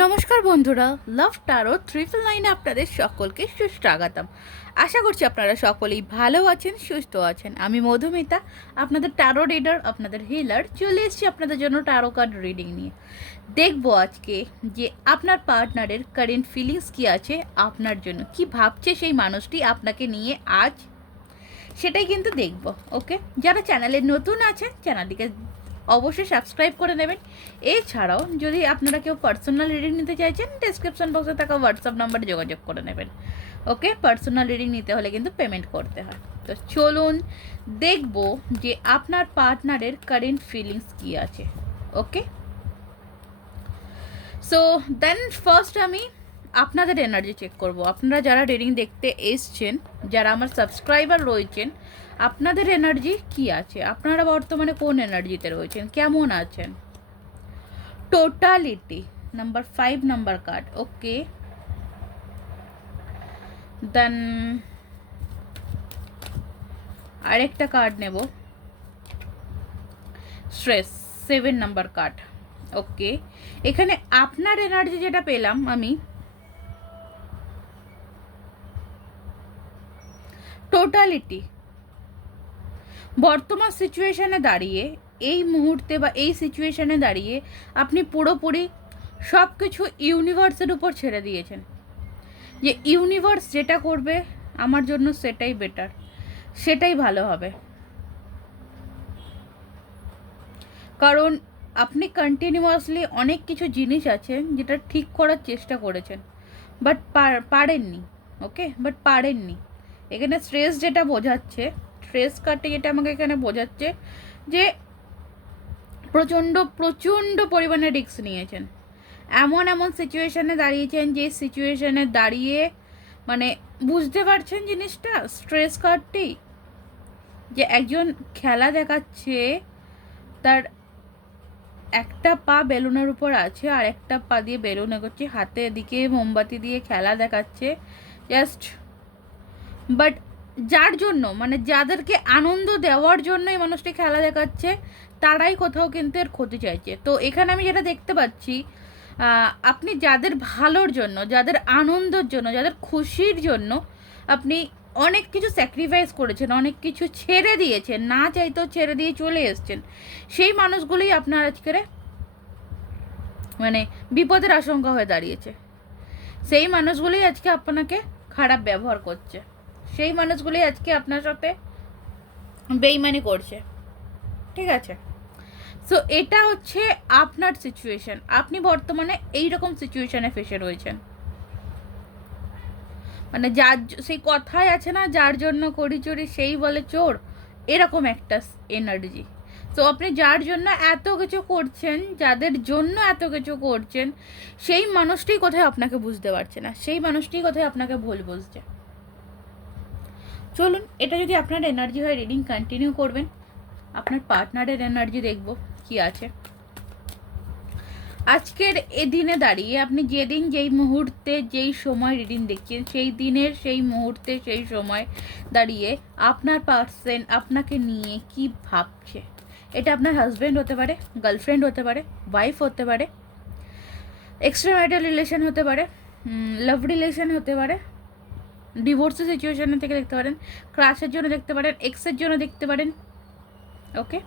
নমস্কার বন্ধুরা, লাভ Taro triple নাইনে আপনাদের সকলকে সুস্বাগতম। আশা করছি আপনারা সকলেই ভালো আছেন, সুস্থ আছেন। আমি মধুমিতা, আপনাদের টারো রিডার আপনাদের হিলার চলে এসেছি আপনাদের জন্য টারো কার্ড রিডিং নিয়ে। দেখব আজকে যে আপনার পার্টনারের কারেন্ট ফিলিংস কি আছে, আপনার জন্য কি ভাবছে সেই মানুষটি আপনাকে নিয়ে আজ, সেটাই কিন্তু দেখব ওকে যারা চ্যানেলে নতুন আছেন চ্যানেলটিকে অবশ্যই সাবস্ক্রাইব করে নেবেন। এছাড়াও যদি আপনারা কেউ পার্সোনাল রিডিং নিতে চাইছেন ডিসক্রিপশন বক্সে থাকা হোয়াটসঅ্যাপ নাম্বারে যোগাযোগ করে নেবেন। ওকে? পার্সোনাল রিডিং নিতে হলে কিন্তু পেমেন্ট করতে হয়। তো চলুন দেখব যে আপনার পার্টনারের কারেন্ট ফিলিংস কী আছে। ওকে? সো দেন ফার্স্ট আমি আপনাদের এনার্জি চেক করব। আপনারা যারা রিডিং দেখতে এসছেন, যারা আমার সাবস্ক্রাইবার রয়েছেন আপনাদের এনার্জি কি আছে? আপনারা বর্তমানে কোন এনার্জিতে রয়েছেন? কেমন আছেন? Totality number five number card okay then আরেকটা কার্ড নেব। Stress seven number card okay এখানে আপনার এনার্জি যেটা পেলাম আমি টোটালিটি বর্তমান সিচুয়েশানে দাঁড়িয়ে, এই মুহূর্তে বা এই সিচুয়েশানে দাঁড়িয়ে আপনি পুরোপুরি সব কিছু ইউনিভার্সের উপর ছেড়ে দিয়েছেন। যে ইউনিভার্স যেটা করবে, আমার জন্য সেটাই বেটার সেটাই ভালো হবে। কারণ আপনি কন্টিনিউয়াসলি অনেক কিছু জিনিস আছে, যেটা ঠিক করার চেষ্টা করেছেন বাট পারেননি ওকে বাট পারেননি। এখানে স্ট্রেস যেটা বোঝাচ্ছে স্ট্রেস কাটে যেটা আমাকে এখানে বোঝাচ্ছে যে প্রচণ্ড প্রচণ্ড পরিমাণে রিস্ক নিয়েছেন। এমন এমন সিচুয়েশানে দাঁড়িয়েছেন যে সিচুয়েশানে দাঁড়িয়ে মানে বুঝতে পারছেন জিনিসটা? স্ট্রেস কার্ডটি যে একজন খেলা দেখাচ্ছে, তার একটা পা বেলুনের উপর আছে আর একটা পা দিয়ে বেলুন এগোচ্ছে হাতে এদিকে মোমবাতি দিয়ে খেলা দেখাচ্ছে জাস্ট বাট যার জন্য মানে যাদেরকে আনন্দ দেওয়ার জন্য এই মানুষটি খেলা দেখাচ্ছে, তারাই কোথাও কিন্তু এর ক্ষতি চাইছে। তো এখানে আমি যেটা দেখতে পাচ্ছি আপনি যাদের ভালোর জন্য, যাদের আনন্দের জন্য, যাদের খুশির জন্য আপনি অনেক কিছু স্যাক্রিফাইস করেছেন, অনেক কিছু ছেড়ে দিয়েছেন, না চাইতেও ছেড়ে দিয়ে চলে এসছেন, সেই মানুষগুলোই আপনার আজকের মানে বিপদের আশঙ্কা হয়ে দাঁড়িয়েছে। সেই মানুষগুলোই আজকে আপনাকে খারাপ ব্যবহার করছে। সেই মানুষগুলি আজকে আপনার সাথে বেইমানি করছে। ঠিক আছে? সো এটা হচ্ছে আপনার সিচুয়েশন আপনি বর্তমানে এই রকম সিচুয়েশনে ফেসে রয়েছেন। মানে যার সেই কথাই আছে না, যার জন্য করি চুরি সেই বলে চোর। এরকম একটা এনার্জি তো আপনি যার জন্য এত কিছু করছেন, যাদের জন্য এত কিছু করছেন, সেই মানুষটি কোথায় আপনাকে বুঝতে পারছে না? সেই মানুষটি কোথায় আপনাকে ভুল বুঝছে? চলুন, এটা যদি আপনার এনার্জি হয় রিডিং কন্টিনিউ করবেন। আপনার পার্টনারের এনার্জি দেখব কি আছে। আজকের এ দিনে দাঁড়িয়ে আপনি যেদিন যেই মুহূর্তে যেই সময় রিডিং দেখছেন, সেই দিনের সেই মুহূর্তে সেই সময় দাঁড়িয়ে আপনার পার্সন আপনাকে নিয়ে কি ভাবছে। এটা আপনার হাজব্যান্ড হতে পারে গার্লফ্রেন্ড হতে পারে ওয়াইফ হতে পারে এক্সট্রা ম্যারিটাল রিলেশন হতে পারে লাভ রিলেশন হতে পারে ডিভোর্সের সিচুয়েশনের থেকে দেখতে পারেন ক্রাশের জন্য দেখতে পারেন এক্সের জন্য দেখতে পারেন ওকে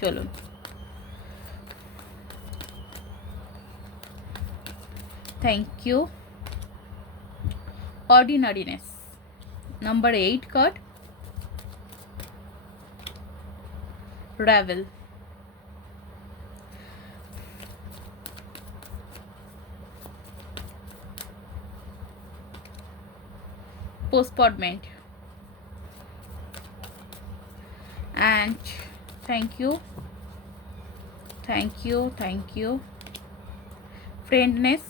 চলুন। Thank you ordinariness number eight card reveal postponement and thank you thank you thank you friendness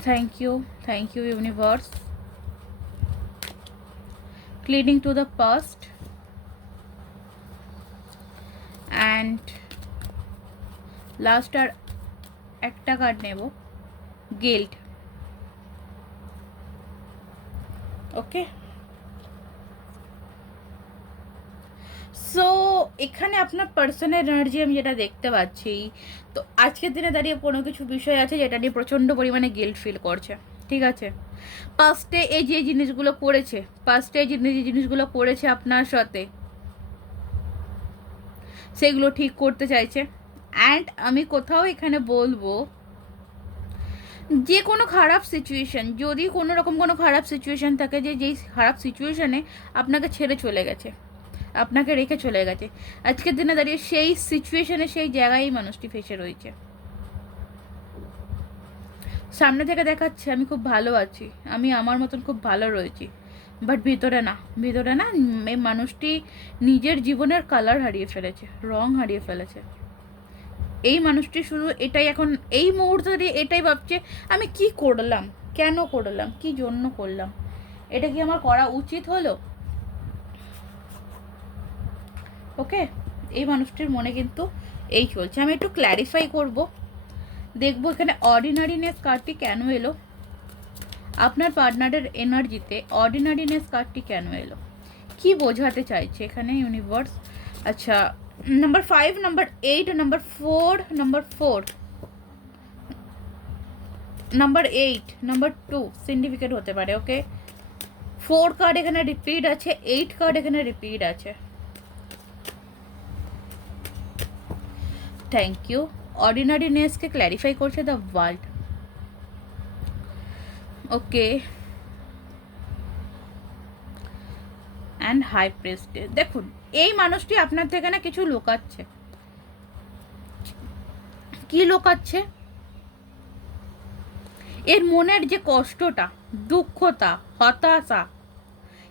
thank you thank you universe cleaning to the past and last আর একটা কার্ড নেব গিল্ট ওকে সো এখানে আপনার personal energy আমি যেটা দেখতে পাচ্ছি, তো আজকের দিনে দাঁড়িয়ে কোনো কিছু বিষয় আছে যেটা নিয়ে প্রচণ্ড পরিমাণে গিল্ট ফিল করছে? ঠিক আছে? পাস্টে এই যে জিনিসগুলো করেছে পাস্টে যে যে জিনিসগুলো করেছে আপনার সাথে, সেগুলো ঠিক করতে চাইছে। অ্যান্ড আমি কোথাও এখানে বলব যে কোনো খারাপ সিচুয়েশন যদি কোনো রকম কোনো খারাপ সিচুয়েশন থাকে যে যেই খারাপ সিচুয়েশানে আপনাকে ছেড়ে চলে গেছে, আপনাকে রেখে চলে গেছে, আজকের দিনে দাঁড়িয়ে সেই সিচুয়েশানে সেই জায়গায় মানুষটি ফেসে রয়েছে। সামনে থেকে দেখাচ্ছে, আমি খুব ভালো আছি, আমি আমার মতন খুব ভালো রয়েছি বাট ভিতরে না ভিতরে না এই মানুষটি নিজের জীবনের কালার হারিয়ে ফেলেছে রং হারিয়ে ফেলেছে। এই মানুষটি শুধু এটাই এখন, এই মুহূর্তে দাঁড়িয়ে এটাই ভাবছে, আমি কি করলাম? কেন করলাম? কি জন্য করলাম? এটা কি আমার করা উচিত হলো? ওকে এই মানুষটির মনে কিন্তু এই চলছে। আমি একটু ক্ল্যারিফাই করব। দেখব এখানে অর্ডিনারিনেস কার্ডটি কেন এলো? আপনার পার্টনারের এনার্জিতে অর্ডিনারিনেস কার্ডটি কেন এলো? কি বোঝাতে চাইছে এখানে ইউনিভার্স আচ্ছা number five number eight number four number four number eight number two সিন্ডিফিকেট হতে পারে ওকে ফোর কার্ড এখানে রিপিট আছে এইট কার্ড এখানে রিপিট আছে। থ্যাংক ইউ অর্ডিনারিনেসকে ক্ল্যারিফাই করছে the world okay and high প্রেস্টে দেখুন এই মানুষটি আপনার থেকে না কিছু লোকাচ্ছে। কি লোকাচ্ছে? এর মনের যে কষ্টটা, দুঃখতা, হতাশা,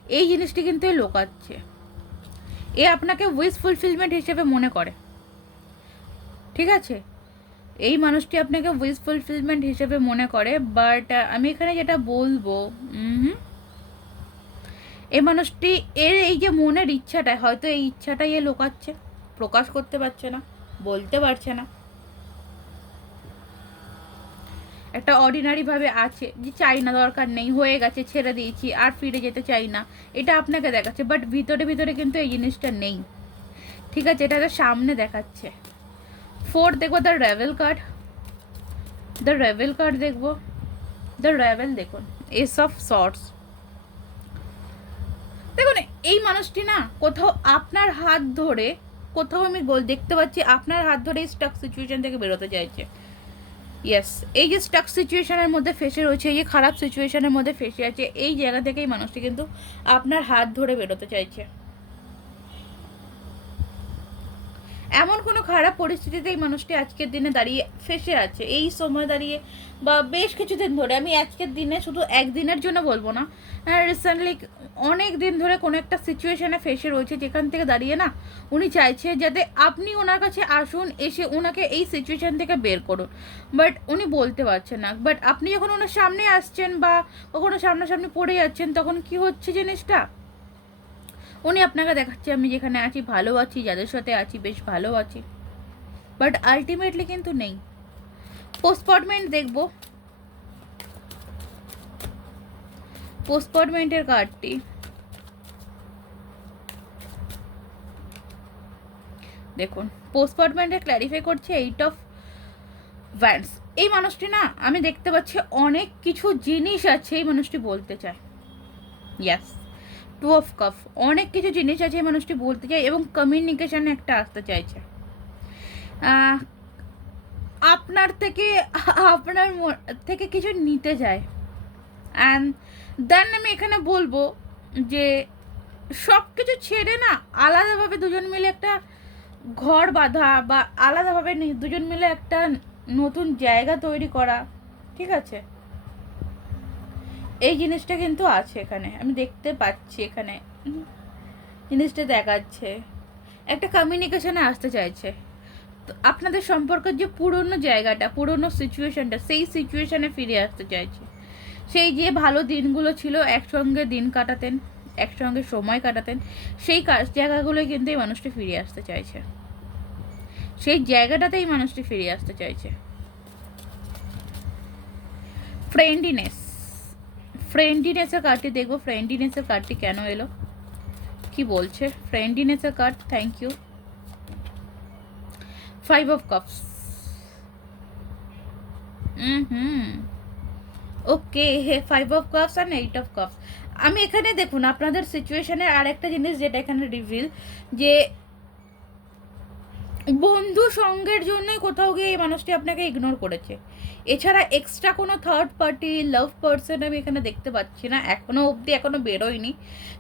এই জিনিসটি কিন্তু এ লোকাচ্ছে। এ আপনাকে উইস ফুলফিলমেন্ট হিসেবে মনে করে। ঠিক আছে? এই মানুষটি আপনাকে উইস ফুলফিলমেন্ট হিসেবে মনে করে বাট আমি এখানে যেটা বলব হুম এই মানুষটি, এর এই যে মনের ইচ্ছাটা, হয়তো এই ইচ্ছাটাই এ লোকাচ্ছে। প্রকাশ করতে পারছে না, বলতে পারছে না। একটা অর্ডিনারিভাবে আছে যে, চাই না, দরকার নেই, হয়ে গেছে, ছেড়ে দিয়েছি, আর ফিরে যেতে চাই না। এটা আপনাকে দেখাচ্ছে বাট ভিতরে ভিতরে কিন্তু এই জিনিসটা নেই। ঠিক আছে, এটা তো সামনে দেখাচ্ছে। ফোর দেখব the reveal card the reveal card দেখব। দ্য রেভেল দেখুন এস অফ শর্টস দেখুন, এই মানুষটি না কোথাও আপনার হাত ধরে, কোথাও আমি গোল দেখতে পাচ্ছি, আপনার হাত ধরে এই স্টাক সিচুয়েশন থেকে বেরোতে চাইছে। ইয়েস এই যে স্টাক সিচুয়েশনের মধ্যে ফেসে রয়েছে, এই যে খারাপ সিচুয়েশনের মধ্যে ফেসে আছে, এই জায়গা থেকেই মানুষটি কিন্তু আপনার হাত ধরে বেরোতে চাইছে। এমন কোনো খারাপ পরিস্থিতিতে এই মানুষটি আজকের দিনে দাঁড়িয়ে ফেসে আছে, এই সময় দাঁড়িয়ে বা বেশ কিছুদিন ধরে, আমি আজকের দিনে শুধু একদিনের জন্য বলব না রিসেন্টলি অনেক দিন ধরে কোনো একটা সিচুয়েশনে ফেসে রয়েছে, যেখান থেকে দাঁড়িয়ে না উনি চাইছে যাতে আপনি ওনার কাছে আসুন, এসে ওনাকে এই সিচুয়েশন থেকে বের করুন। বাট উনি বলতে পারছেন না। বাট আপনি যখন ওনার সামনে আসছেন বা কখনো সামনাসামনি পড়ে যাচ্ছেন, তখন কি হচ্ছে জিনিসটা? উনি আপনাকে দেখাচ্ছে, আমি যেখানে আছি ভালো আছি, যাদের সাথে আছি বেশ ভালো আছি। বাট আলটিমেটলি কিন্তু নেই। পোস্টপটমেন্ট দেখব। পোস্টপটমেন্টের কার্ডটি দেখুন পোস্টপটমেন্টে ক্ল্যারিফাই করছে এইট অফ ভ্যান্স এই মানুষটি না, আমি দেখতে পাচ্ছি অনেক কিছু জিনিস আছে এই মানুষটি বলতে চায়। ইয়াস টু অফ কাফ অনেক কিছু জিনিস আছে এই মানুষটি বলতে চায় এবং কমিউনিকেশনে একটা আসতে চাইছে। আপনার থেকে আপনার থেকে কিছু নিতে যায় অ্যান্ড দেন আমি এখানে বলব যে সব কিছু ছেড়ে না আলাদাভাবে দুজন মিলে একটা ঘর বাঁধা বা আলাদাভাবে দুজন মিলে একটা নতুন জায়গা তৈরি করা, ঠিক আছে? এই জিনিসটা কিন্তু আছে এখানে, আমি দেখতে পাচ্ছি এখানে। জিনিসটা দেখাচ্ছে। একটা কমিউনিকেশানে আসতে চাইছে। আপনাদের সম্পর্কের যে পুরনো জায়গাটা, পুরনো সিচুয়েশনটা সেই সিচুয়েশানে ফিরে আসতে চাইছে। সেই যে ভালো দিনগুলো ছিল, একসঙ্গে দিন কাটাতেন, একসঙ্গে সময় কাটাতেন, সেই জায়গাগুলোই কিন্তু এই মানুষটি ফিরে আসতে চাইছে। সেই জায়গাটাতেই মানুষটি ফিরে আসতে চাইছে। ফ্রেন্ডিনেস ফ্রেন্ডিনেসের কার্ডটি দেখব। ফ্রেন্ডিনেসের কার্ডটি কেন এলো? কি বলছে? ফ্রেন্ডিনেসের card thank you five of cups hmm hmm. Okay hey five of cups and eight of cups আমি এখানে দেখুন, আপনাদের সিচুয়েশনের আর একটা জিনিস যেটা এখানে রিভিল যে বন্ধু সঙ্গের জন্যই কোথাও গিয়ে এই মানুষটি আপনাকে ইগনোর করেছে। এছাড়া এক্সট্রা কোনো থার্ড পার্টি লাভ পার্সন আমি এখানে দেখতে পাচ্ছি না এখনও অবধি এখনও বেরোয়নি।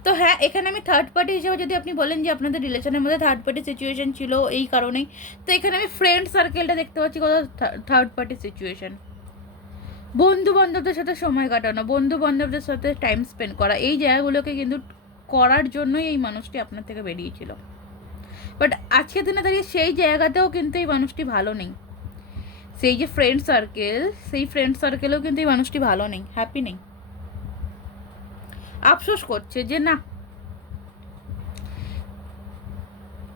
তো হ্যাঁ এখানে আমি থার্ড পার্টি হিসেবে যদি আপনি বলেন যে আপনাদের রিলেশনের মধ্যে থার্ড পার্টি সিচুয়েশন ছিল এই কারণেই, তো এখানে আমি ফ্রেন্ড সার্কেলটা দেখতে পাচ্ছি কোথাও থার্ড পার্টি সিচুয়েশন বন্ধু বান্ধবদের সাথে সময় কাটানো বন্ধু বান্ধবদের সাথে টাইম স্পেন্ড করা, এই জায়গাগুলোকে কিন্তু করার জন্যই এই মানুষটি আপনার থেকে বেরিয়েছিল। বাট আজকের দিনে দাঁড়িয়ে সেই জায়গাতেও কিন্তু এই মানুষটি ভালো নেই। সেই যে ফ্রেন্ড সার্কেল সেই ফ্রেন্ড সার্কেলেও কিন্তু এই মানুষটি ভালো নেই হ্যাপি নেই। আফসোস করছে যে না,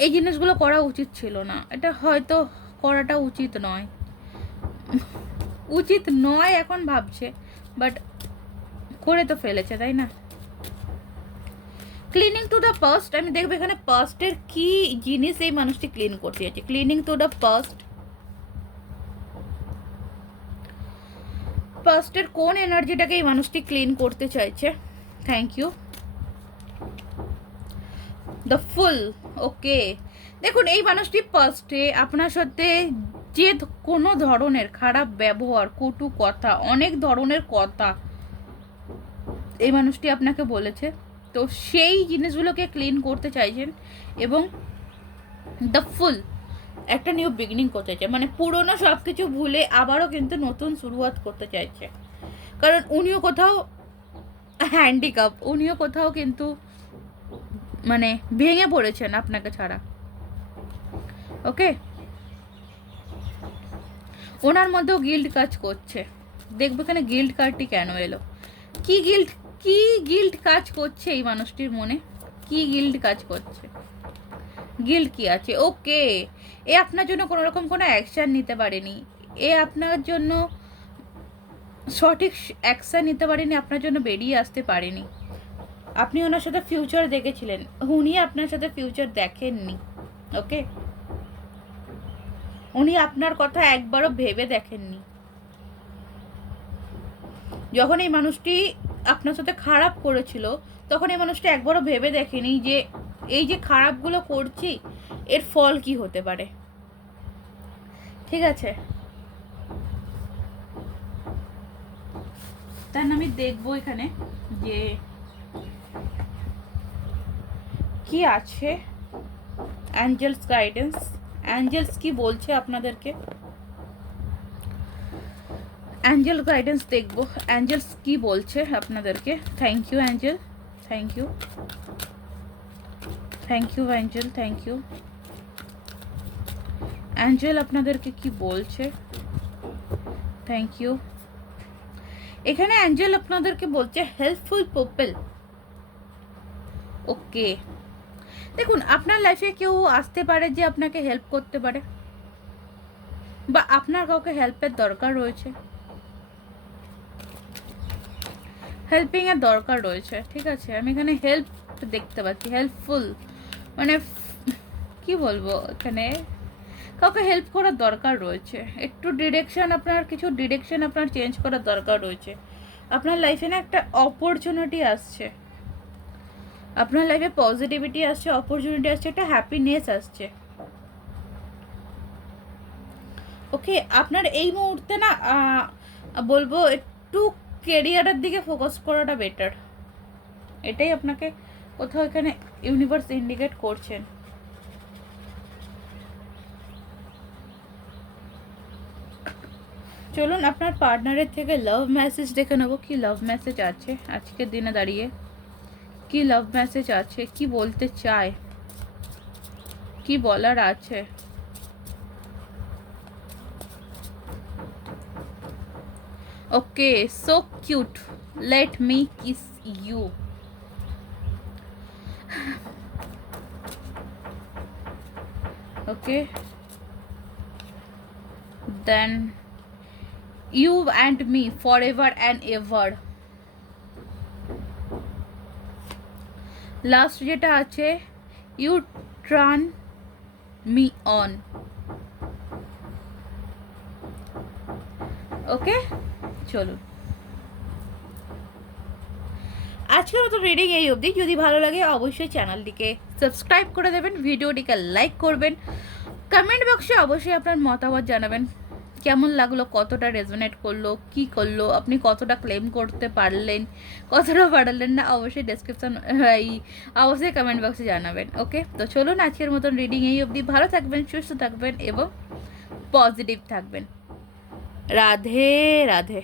এই জিনিসগুলো করা উচিত ছিল না। এটা হয়তো করাটা উচিত নয়। উচিত নয় এখন ভাবছে বাট করে তো ফেলেছে, তাই না? ক্লিনিং টু দ্য পাস্ট আমি দেখব এখানে পাস্টের কি জিনিস এই মানুষটি ক্লিন করতে যাচ্ছে ক্লিনিং টু দ্য পাস্ট পাস্টের কোন এনার্জিটাকে এই মানুষটি ক্লিন করতে চাইছে? Thank you the fool okay দেখুন, এই মানুষটি পাস্টে আপনার সাথে যে কোনো ধরনের খারাপ ব্যবহার, কটু কথা, অনেক ধরনের কথা এই মানুষটি আপনাকে বলেছে। তো সেই জিনিসগুলোকে ক্লিন করতে চাইছেন এবং দ্য ফুল একটা নিউ বিগিনিং করতে চাই মানে পুরনো সব কিছু ভুলে আবারও কিন্তু নতুন শুরুয়াত করতে চাইছে। কারণ উনিও কোথাও হ্যান্ডিক্যাপ উনিও কোথাও কিন্তু মানে ভেঙে পড়েছেন আপনাকে ছাড়া। ওকে ওনার মধ্যেও গিল্ড কাজ করছে। দেখব এখানে গিল্ড কার্ডটি কেন এলো। কি গিল্ড কি গিল্ড কাজ করছে এই মানুষটির মনে? কি গিল্ড কাজ করছে? গিল্ড কি আছে? ওকে এ আপনার জন্য কোনো রকম কোনো অ্যাকশান নিতে পারেনি। এ আপনার জন্য সঠিক অ্যাকশান নিতে পারেনি, আপনার জন্য বেরিয়ে আসতে পারেনি। আপনি ওনার সাথে ফিউচার দেখেছিলেন। উনি আপনার সাথে ফিউচার দেখেননি। ওকে উনি আপনার কথা একবারও ভেবে দেখেননি। যখন এই মানুষটি আপনার সাথে খারাপ করেছিল, তখন এই মানুষটা একবারও ভেবে দেখেনি যে এই যে খারাপগুলো করছি, এর ফল কি হতে পারে। ঠিক আছে? তার আমি দেখব এখানে যে কি আছে? অ্যাঞ্জেলস গাইডেন্স অ্যাঞ্জেলস কি বলছে আপনাদেরকে অ্যাঞ্জেল গাইডেন্স দেখব অ্যাঞ্জেলস কি বলছে আপনাদেরকে thank you angel thank you thank you angel thank you angel আপনাদেরকে কি বলছে থ্যাংক ইউ এখানে অ্যাঞ্জেল আপনাদেরকে বলছে হেল্পফুল পিপল ওকে দেখুন, আপনার লাইফে কেউ আসতে পারে যে আপনাকে হেল্প করতে পারে। বা আপনার কাউকে হেল্পের দরকার রয়েছে। হেল্পিং এর দরকার রয়েছে, ঠিক আছে? আমি এখানে হেল্প দেখতে পাচ্ছি হেল্পফুল মানে কি বলব এখানে? কাউকে হেল্প করার দরকার রয়েছে। একটু ডিরেকশন আপনার, কিছু ডিরেকশন আপনার চেঞ্জ করার দরকার রয়েছে। আপনার লাইফে না একটা অপরচুনিটি আসছে। আপনার লাইফে পজিটিভিটি আসছে অপরচুনিটি আসছে, একটা হ্যাপিনেস আসছে। ওকে আপনার এই মুহূর্তে না বলব একটু কেরিয়ারের দিকে ফোকাস করাটা বেটার এটাই আপনাকে কোথাও এখানে ইউনিভার্স ইন্ডিকেট করছেন। চলুন আপনার পার্টনারের থেকে লাভ মেসেজ দেখে নেব, কি লাভ মেসেজ আছে আজকের দিনে দাঁড়িয়ে। কি লাভ মেসেজ আছে কি বলতে চায় কি বলার আছে Okay, so cute. Let me kiss you. okay. Then you and me forever and ever. last যেটা আছে you turn me on okay চলুন। আজকের মতো রিডিং এই অবধি। যদি ভালো লাগে, অবশ্যই চ্যানেলটিকে সাবস্ক্রাইব করে দেবেন ভিডিওটিকে লাইক করবেন। কমেন্ট বক্সে অবশ্যই আপনার মতামত জানাবেন। কেমন লাগল? কতটা রেজোনেট করল? কি করল? আপনি কতটা ক্লেম করতে পারলেন? কতটা পারলেন না? অবশ্যই ডেসক্রিপশন এই অবশ্যই কমেন্ট বক্সে জানাবেন ওকে তো চলুন আজকের মতন রিডিং এই অবধি। ভালো থাকবেন, সুস্থ থাকবেন এবং পজিটিভ থাকবেন। রাধে রাধে।